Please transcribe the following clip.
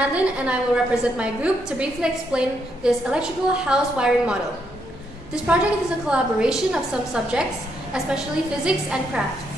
Madeline and I will represent my group to briefly explain this electrical house wiring model. This project is a collaboration of some subjects, especially physics and craft.